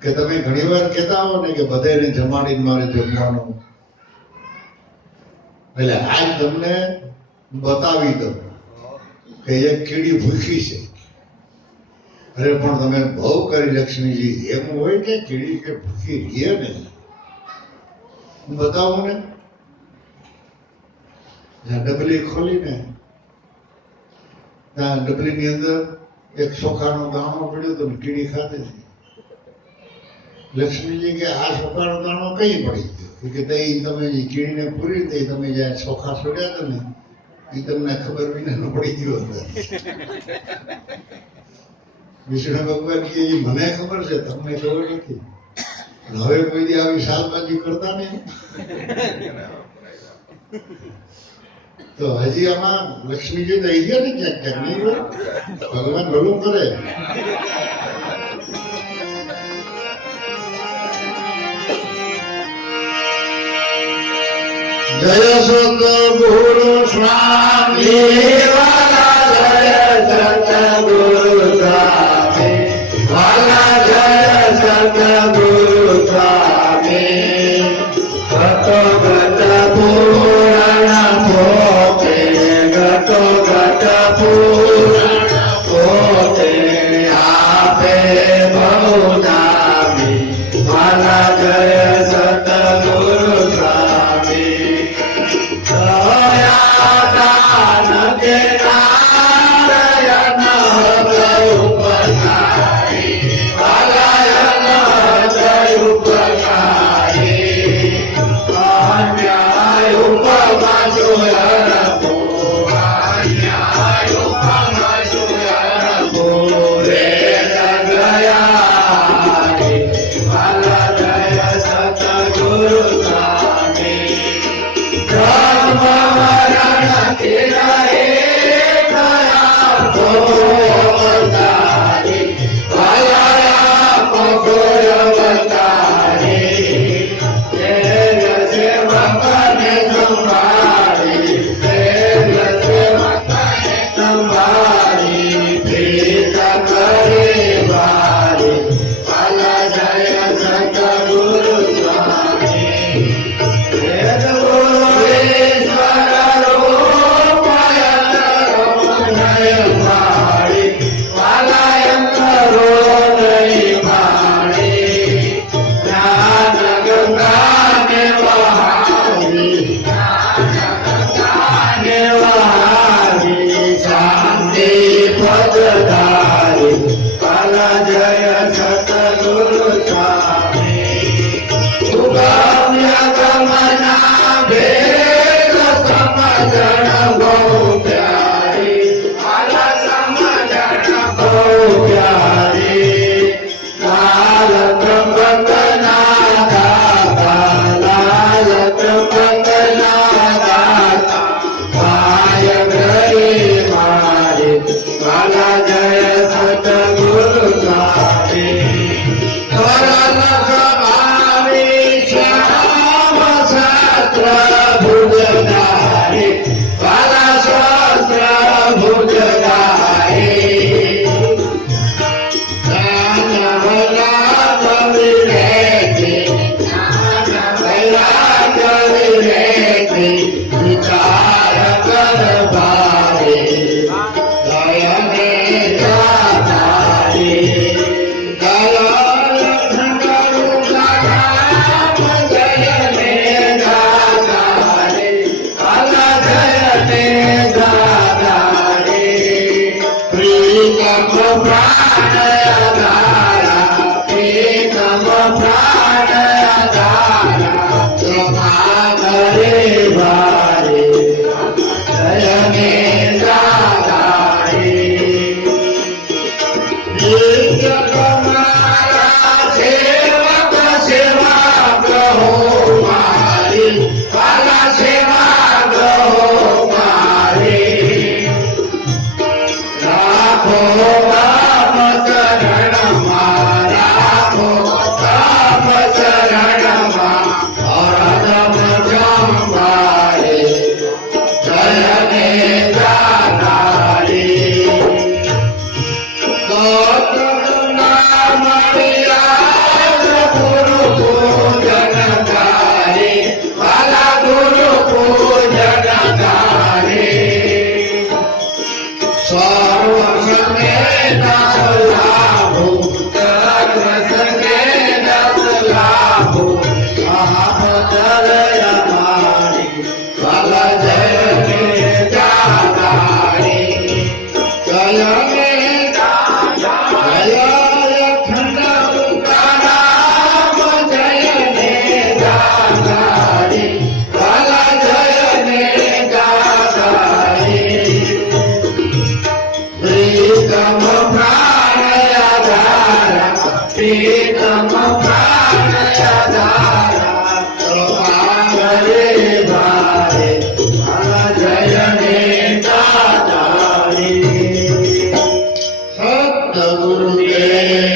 કે તમે ઘણી વાર કહેતા હો ને કે બધાને જમાડીને મારે જમવાનું, એટલે આજ તમને બતાવી દઉં કે એક કીડી ભૂખી છે. અરે પણ તમે બહુ કરી લક્ષ્મીજી, એમ હોય કે કીડી કે ભૂખી રહીએ નહીં. હું બતાવું ને, જ્યાં ડબલી ખોલીને ત્યાં ડબલીની અંદર એક ચોખાનો દાણો પડ્યો તો કીડી ખાતી હતી. લક્ષ્મીજી કે આ ચોખાનો દાણો કઈ પડી ગયો? કે તે તમે કીડીને પૂરી દઈ, તમે જ્યાં ચોખા છોડ્યા હતા ને એ તમને ખબર વિના ન પડી ગયો અંદર. વિષ્ણુ ભગવાન કે મને ખબર છે, તમને ખબર નથી. હવે કોઈ દી આવી શાલબાજી કરતા નહીં. તો હજી આમાં લક્ષ્મીજી તો આવી ગયા ને ક્યાંક ક્યાંક, નહીં હોય? ભગવાન ભલું કરે. જય સતગુરુ સ્વામી વાલા, જય સતગુરુ સ્વામી વાલા, જય સતગુરુ સ્વામી. ગતો ગત પૂરણ પોતે, ગતો ગત પૂરણ પોતે, આપે બહુ નામી વાલા, જય સતગુરુ સ્વામી. પ્રીતમ પ્રાણ આધારા કૃપા કરે ભારે મારા જયને દાતારી સતગુરુદેવ